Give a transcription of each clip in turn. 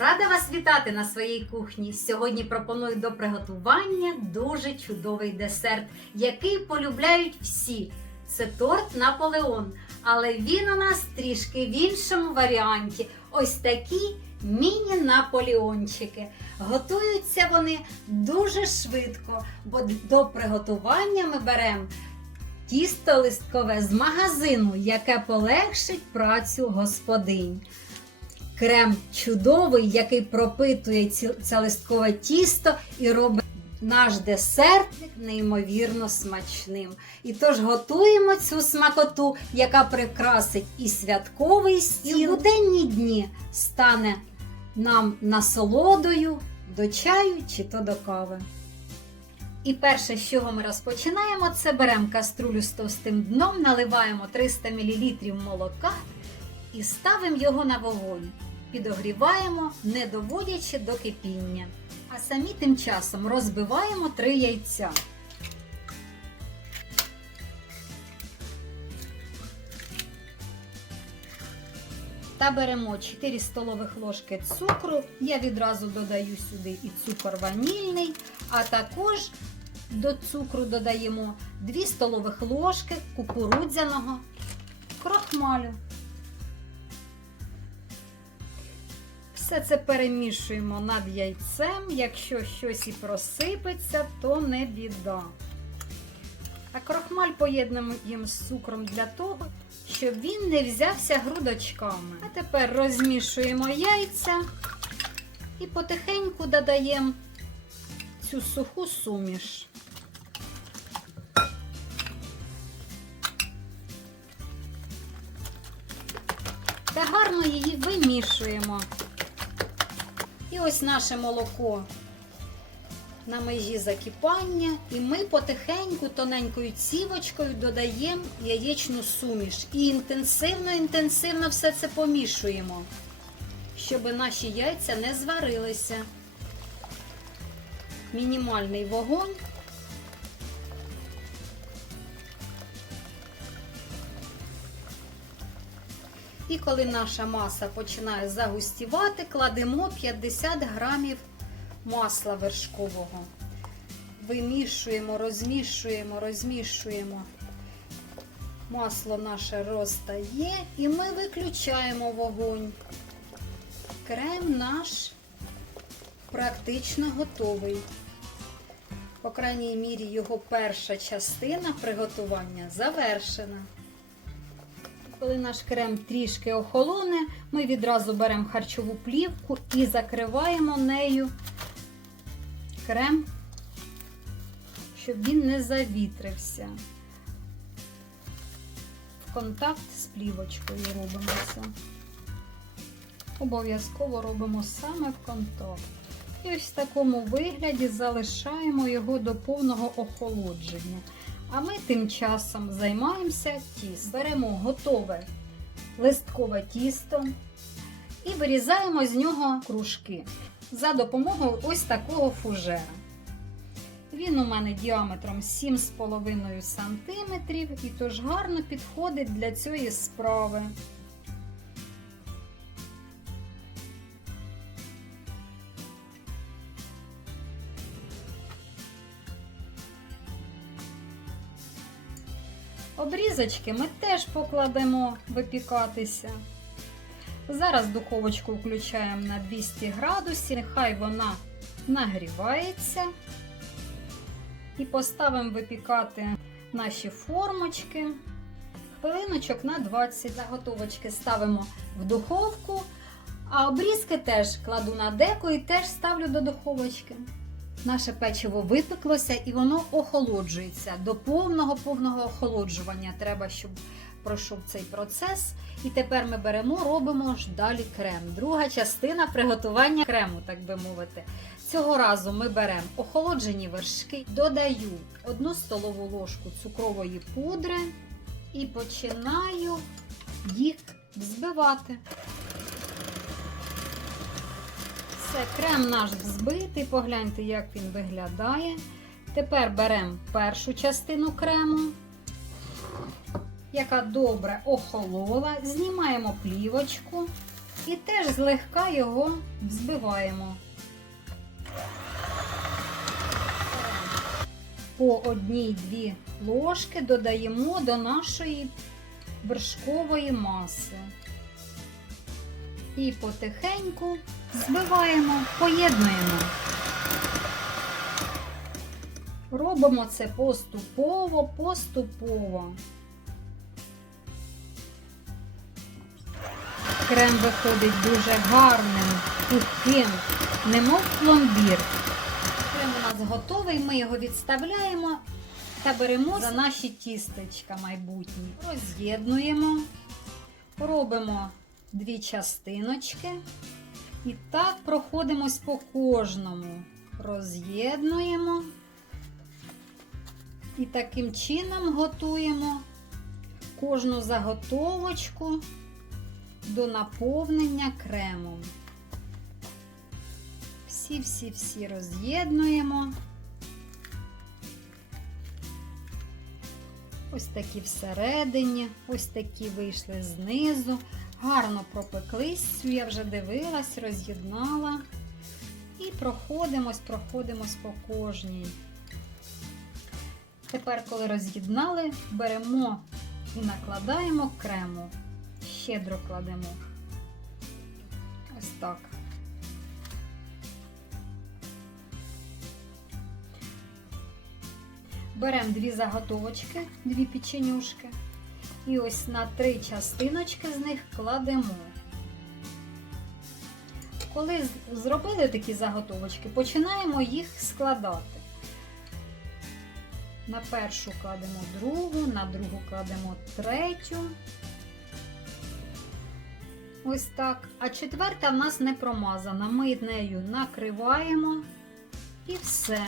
Рада вас вітати на своїй кухні. Сьогодні пропоную до приготування дуже чудовий десерт, який полюбляють всі. Це торт Наполеон, але він у нас трішки в іншому варіанті. Ось такі міні-наполеончики. Готуються вони дуже швидко, бо до приготування ми беремо тісто листкове з магазину, яке полегшить працю господинь. Крем чудовий, який пропитує це листкове тісто і робить наш десертник неймовірно смачним. І тож готуємо цю смакоту, яка прикрасить і святковий стіл, і в буденні дні стане нам насолодою до чаю чи то до кави. І перше, з чого ми розпочинаємо, це беремо каструлю з товстим дном, наливаємо 300 мл молока і ставимо його на вогонь. Підогріваємо, не доводячи до кипіння. А самі тим часом розбиваємо 3 яйця. Та беремо 4 столових ложки цукру. Я відразу додаю сюди і цукор ванільний, а також до цукру додаємо 2 столових ложки кукурудзяного крохмалю. Все це перемішуємо над яйцем. Якщо щось і просипеться, то не біда. А крохмаль поєднуємо з цукром для того, щоб він не взявся грудочками. А тепер розмішуємо яйця і потихеньку додаємо цю суху суміш. Та гарно її вимішуємо. І ось наше молоко на межі закипання. І ми потихеньку, тоненькою цівочкою додаємо яєчну суміш. І інтенсивно-інтенсивно все це помішуємо, щоб наші яйця не зварилися. Мінімальний вогонь. І коли наша маса починає загустівати, кладемо 50 грамів масла вершкового. Вимішуємо, розмішуємо, розмішуємо. Масло наше розтає і ми виключаємо вогонь. Крем наш практично готовий. По крайній мірі, його перша частина приготування завершена. Коли наш крем трішки охолоне, ми відразу беремо харчову плівку і закриваємо нею крем, щоб він не завітрився. В контакт з плівочкою робимо це. Обов'язково робимо саме в контакт. І ось в такому вигляді залишаємо його до повного охолодження. А ми тим часом займаємося тістом. Беремо готове листкове тісто і вирізаємо з нього кружки за допомогою ось такого фужера. Він у мене діаметром 7,5 см і тож гарно підходить для цієї справи. Обрізочки ми теж покладемо випікатися. Зараз духовочку включаємо на 200 градусів, нехай вона нагрівається. І поставимо випікати наші формочки. Хвилиночок на 20 заготовочки ставимо в духовку, а обрізки теж кладу на деко і теж ставлю до духовочки. Наше печиво випеклося і воно охолоджується. До повного повного охолоджування треба, щоб пройшов цей процес. І тепер ми беремо, робимо ж далі крем. Друга частина приготування крему, так би мовити. Цього разу ми беремо охолоджені вершки, додаю 1 столову ложку цукрової пудри і починаю їх взбивати. Все, крем наш взбитий, погляньте, як він виглядає. Тепер беремо першу частину крему, яка добре охолола, знімаємо плівочку І теж злегка його взбиваємо. По одній-дві ложки додаємо до нашої вершкової маси. І потихеньку збиваємо, поєднуємо. Робимо це поступово, поступово. Крем виходить дуже гарним, пухким, немов пломбір. Крем у нас готовий, ми його відставляємо та беремо за наші тістечка майбутні. Роз'єднуємо, робимо дві частиночки і так проходимось по кожному. Роз'єднуємо і таким чином готуємо кожну заготовочку до наповнення кремом. Всі-всі-всі роз'єднуємо. Ось такі всередині, ось такі вийшли знизу. Гарно пропеклись, я вже дивилась, роз'єднала. І проходимось, проходимось по кожній. Тепер, коли роз'єднали, беремо і накладаємо крему. Щедро кладемо. Ось так. Беремо дві заготовочки, дві печенюшки. І ось на три частиночки з них кладемо. Коли зробили такі заготовочки, починаємо їх складати. На першу кладемо другу, на другу кладемо третю. Ось так. А четверта в нас не промазана. Ми нею накриваємо і все.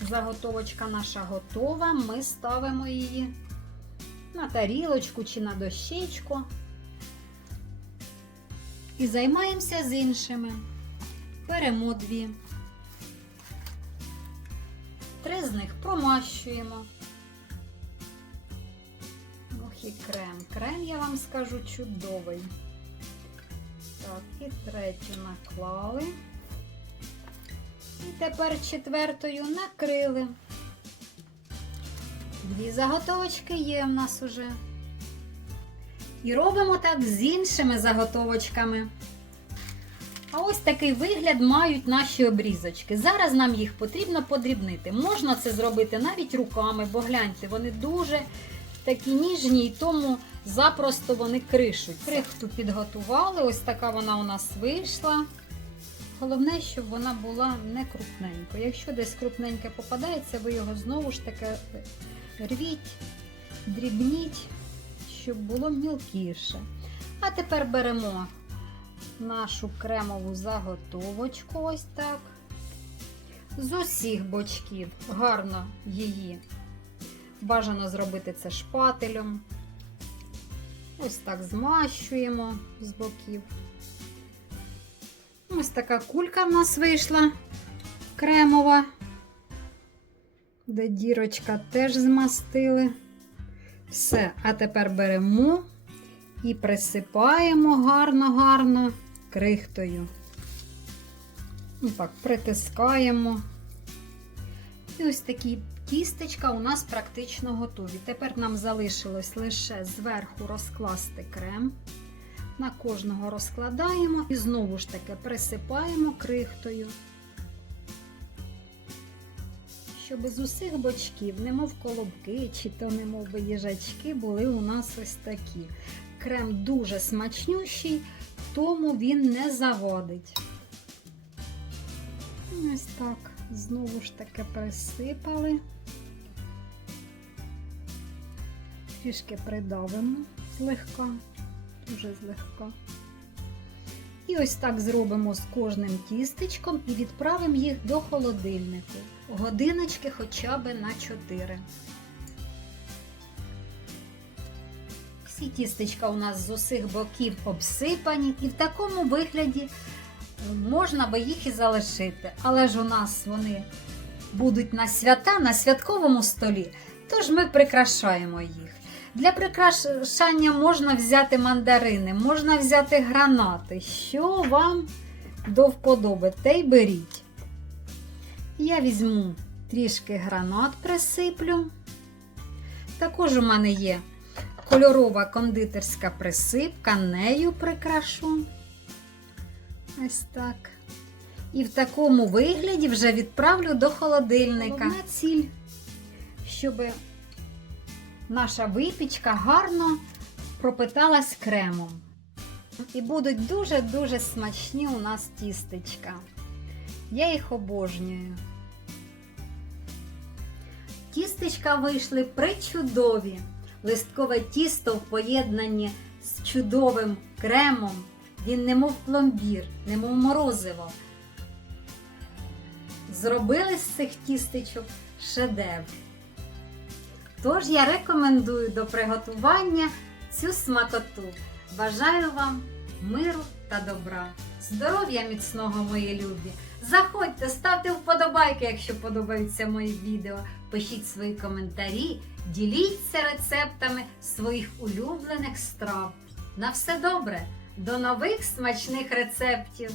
Заготовочка наша готова. Ми ставимо її на тарілочку чи на дощечку. І займаємося з іншими. Беремо дві. Три з них промащуємо. Ох і крем. Крем, я вам скажу, чудовий. Так, і третю наклали. І тепер четвертою накрили. Дві заготовочки є в нас уже. І робимо так з іншими заготовочками. А ось такий вигляд мають наші обрізочки. Зараз нам їх потрібно подрібнити. Можна це зробити навіть руками, бо гляньте, вони дуже такі ніжні, і тому запросто вони кришуть. Крихту підготували, ось така вона у нас вийшла. Головне, щоб вона була не крупненько. Якщо десь крупненьке попадається, ви його знову ж таки рвіть, дрібніть, щоб було мілкіше. А тепер беремо нашу кремову заготовочку, ось так. З усіх бочків гарно її бажано зробити це шпателем. Ось так змащуємо з боків. Ось така кулька в нас вийшла кремова, де дірочка теж змастили. Все, а тепер беремо і присипаємо гарно-гарно крихтою. Ну так, притискаємо. І ось такі тістечка у нас практично готові. Тепер нам залишилось лише зверху розкласти крем. На кожного розкладаємо і знову ж таки присипаємо крихтою, щоб з усіх бочків, немов колобки, чи то немов би їжачки, були у нас ось такі. Крем дуже смачнющий, тому він не заводить. Ось так, знову ж таки присипали. Трішки придавимо злегка дуже злегка. І ось так зробимо з кожним тістечком і відправимо їх до холодильнику. Годиночки хоча б на 4. Всі тістечка у нас з усіх боків обсипані, і в такому вигляді можна би їх і залишити. Але ж у нас вони будуть на свята, на святковому столі. Тож ми прикрашаємо їх. Для прикрашання можна взяти мандарини, можна взяти гранати. Що вам до вподоби, те й беріть. Я візьму трішки гранат присиплю. Також у мене є кольорова кондитерська присипка, нею прикрашу. Ось так. І в такому вигляді вже відправлю до холодильника. Головна ціль, щоб наша випічка гарно пропиталась кремом. І будуть дуже-дуже смачні у нас тістечка. Я їх обожнюю. Тістечка вийшли причудові. Листкове тісто в поєднанні з чудовим кремом. Він немов пломбір, немов морозиво. Зробили з цих тістечок шедевр. Тож я рекомендую до приготування цю смакоту. Бажаю вам миру та добра, здоров'я міцного, мої любі. Заходьте, ставте вподобайки, якщо подобаються мої відео. Пишіть свої коментарі, діліться рецептами своїх улюблених страв. На все добре! До нових смачних рецептів!